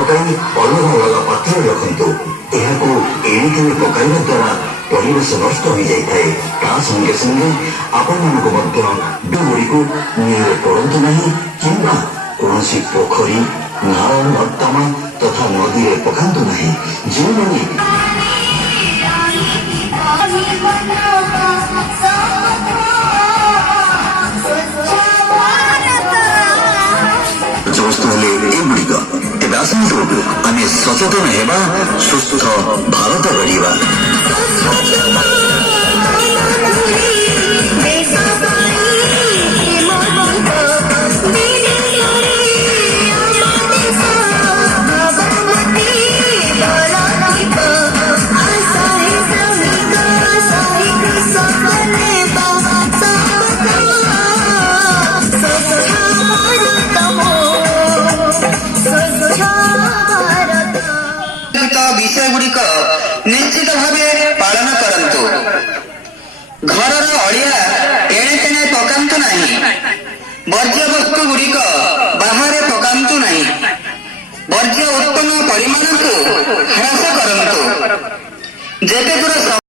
ପକାଇ ଅଲଗା ଅଲଗା ପାତ୍ରରେ ରଖନ୍ତୁ। ଏହାକୁ ଏଣିକି ପକାଇବା ଦ୍ୱାରା ପରିବେଶ ନଷ୍ଟ ହୋଇଯାଇଥାଏ। ତା ସଙ୍ଗେ ସଙ୍ଗେ ଆପଣମାନଙ୍କୁ ମଧ୍ୟ ଡୁବୁରିକୁ ନିଆଁରେ ପଡ଼ନ୍ତୁ ନାହିଁ କିମ୍ବା କୌଣସି ପୋଖରୀ, ନାଳ, ନର୍ଦ୍ଦମା ତଥା ନଦୀରେ ପକାନ୍ତୁ ନାହିଁ। ଯେଉଁମାନେ ବର୍ଜ୍ୟବସ୍ତୁ ହେଲେ ଏଗୁଡ଼ିକ। ତେବେ ଆସନ୍ତୁ ଆମେ ସଚେତନ ହେବା, ସୁସ୍ଥ ଭାରତ ଗଢ଼ିବା। विषय गुड़िक निश्चित भाव पालन करंतु। घरर अलिया एणे तेणे पकांतु नहीं। वर्ज्य वस्तु गुड़िक बाहर पकांतु नहीं। वर्ज्य उत्पन्न परिमाण को ह्रास करंतु। जेते दूर